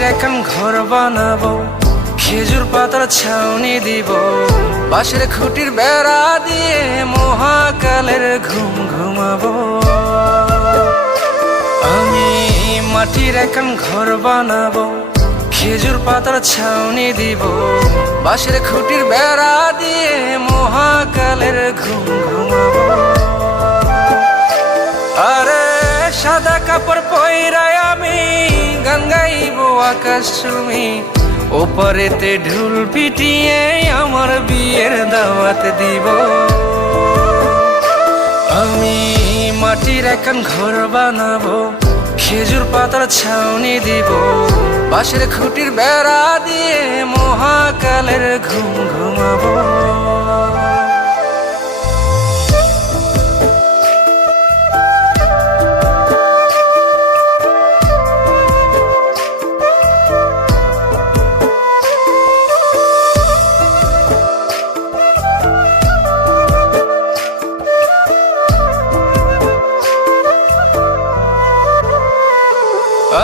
মাটির এখন ঘর বানাবো, খেজুর পাতার ছাউনি দিব, বাঁশের খুঁটির বেড়া দিয়ে মহাকালের ঘুম ঘুমাবো। আমি মাটির এখন ঘর বানাবো, খেজুর পাতার ছাউনি দিব, বাঁশের খুঁটির বেড়া দিয়ে মহাকালের ঘুম ঘুমাবো। আরে সাদা কাপড় পইরাই আমি গান গাইবো আকাশ চুমি, ওপারেতে ঢোল পিটিয়ে আমার বিয়ের দাওয়াত দিব। আমি মাটির এখন ঘর বানাবো, খেজুর পাতার ছাউনি দিব, বাঁশের খুঁটির বেড়া দিয়ে মহাকালের ঘুম ঘুমাবো।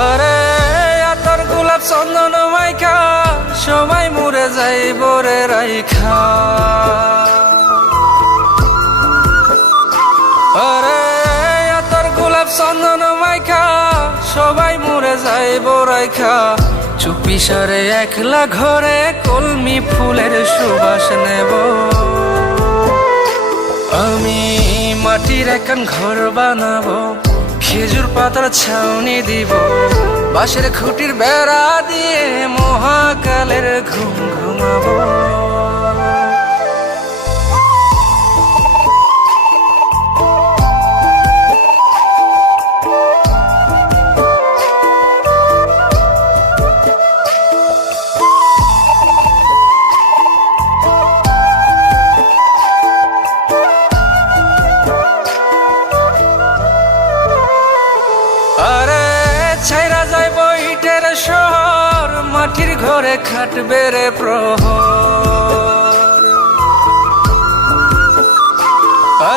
আরে আতর গোলাপ চন্দন মাইখা সবাই মরে যাইব রে রাইখা। আরে আতর গোলাপ চন্দন মাইখা সবাই মরে যাইব রাইখা, চুপি সারে একলা ঘরে কলমি ফুলের সুবাস নেব। আমি মাটির এখন ঘর বানাবো, খেজুর পাতার ছাউনি দিব, বাঁশের খুঁটির বেড়া দিয়ে মহাকালের ঘুম ঘুমাবো। আরে ছাইরা যাইব ইটের শহর, মাটির ঘরে খাটবে রে প্রহর।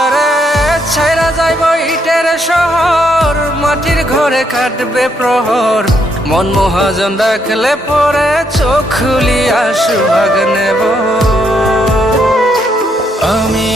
আরে ছাইরা যাইব ইটের শহর, মাটির ঘরে খাটবে প্রহর। মন মহাজন ডাকলে পরে চোখ খুলিয়া সুহাগ নেব। আমি